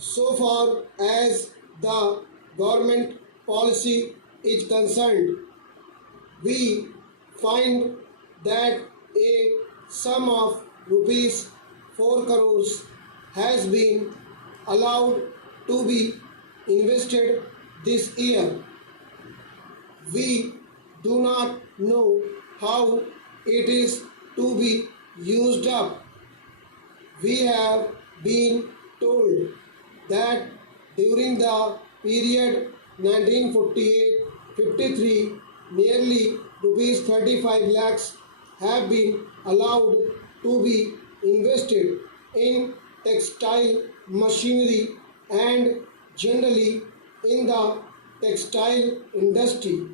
So far as the government policy is concerned, we find that a sum of rupees 4 crores has been allowed to be invested this year. We do not know how it is to be used up. We have been told that during the period 1948-53, nearly rupees 35 lakhs have been allowed to be invested in textile machinery and generally in the textile industry.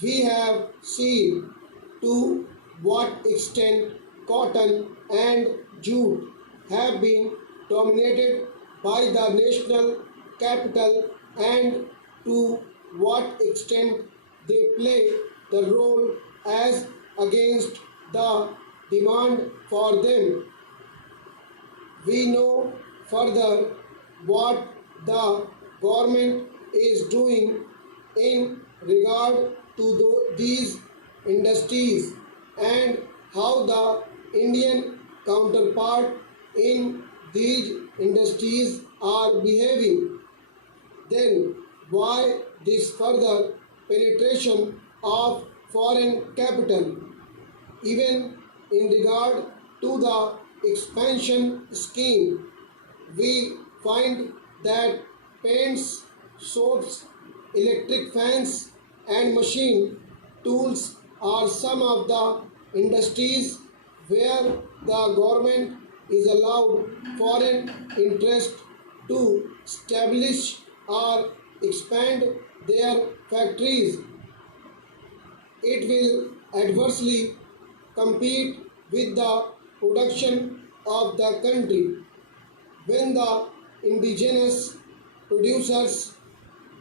We have seen to what extent cotton and jute have been dominated by the national capital and to what extent they play the role as against the demand for them. We know further what the government is doing in regard to these industries and how the Indian counterpart in these industries are behaving. Then why this further penetration of foreign capital? Even in regard to the expansion scheme, we find that paints, soaps, electric fans, and machine tools are some of the industries where the government is allowed foreign interest to establish or expand their factories. It will adversely compete with the production of the country when the indigenous producers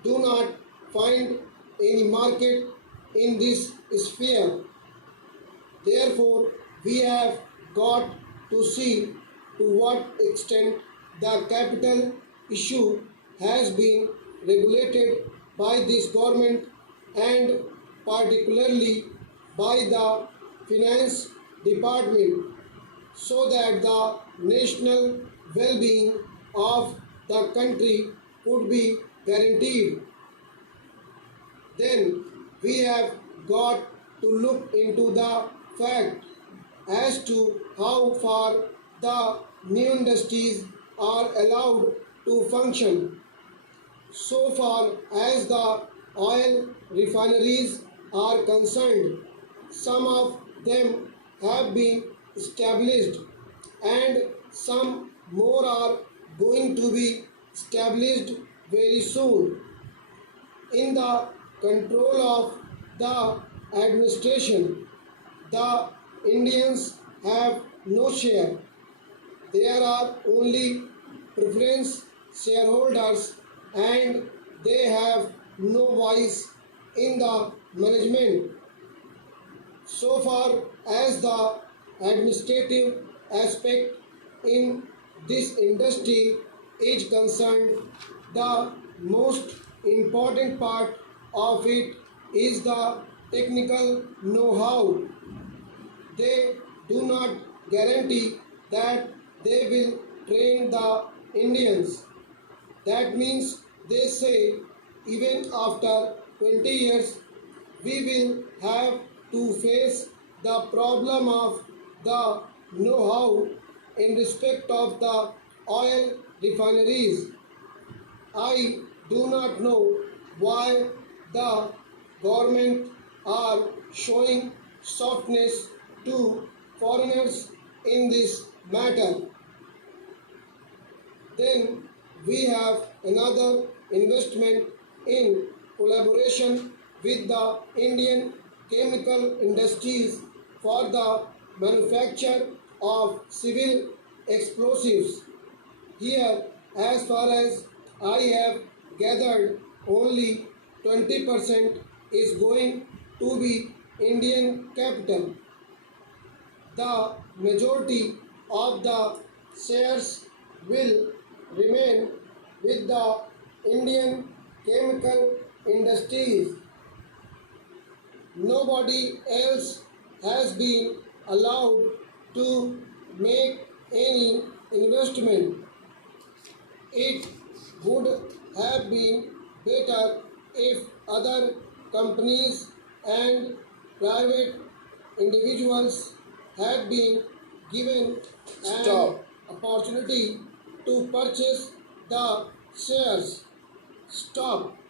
do not find any market in this sphere. Therefore, we have got to see to what extent the capital issue has been regulated by this government and particularly by the finance department so that the national well-being of the country could be guaranteed. Then we have got to look into the fact as to how far the new industries are allowed to function. So far as the oil refineries are concerned, some of them have been established and some more are going to be established very soon. In the control of the administration, the Indians have no share. There are only preference shareholders and they have no voice in the management. So far as the administrative aspect in this industry is concerned, the most important part of it is the technical know-how. They do not guarantee that they will train the Indians. That means they say even after 20 years we will have to face the problem of the know-how in respect of the oil refineries. I do not know why the government are showing softness to foreigners in this matter. Then we have another investment in collaboration with the Indian chemical industries for the manufacture of civil explosives. Here, as far as I have gathered, only 20% is going to be Indian capital. The majority of the shares will remain with the Indian chemical industries. Nobody else has been allowed to make any investment. It would have been better if other companies and private individuals had been given an Stop. opportunity to purchase the shares. Stop.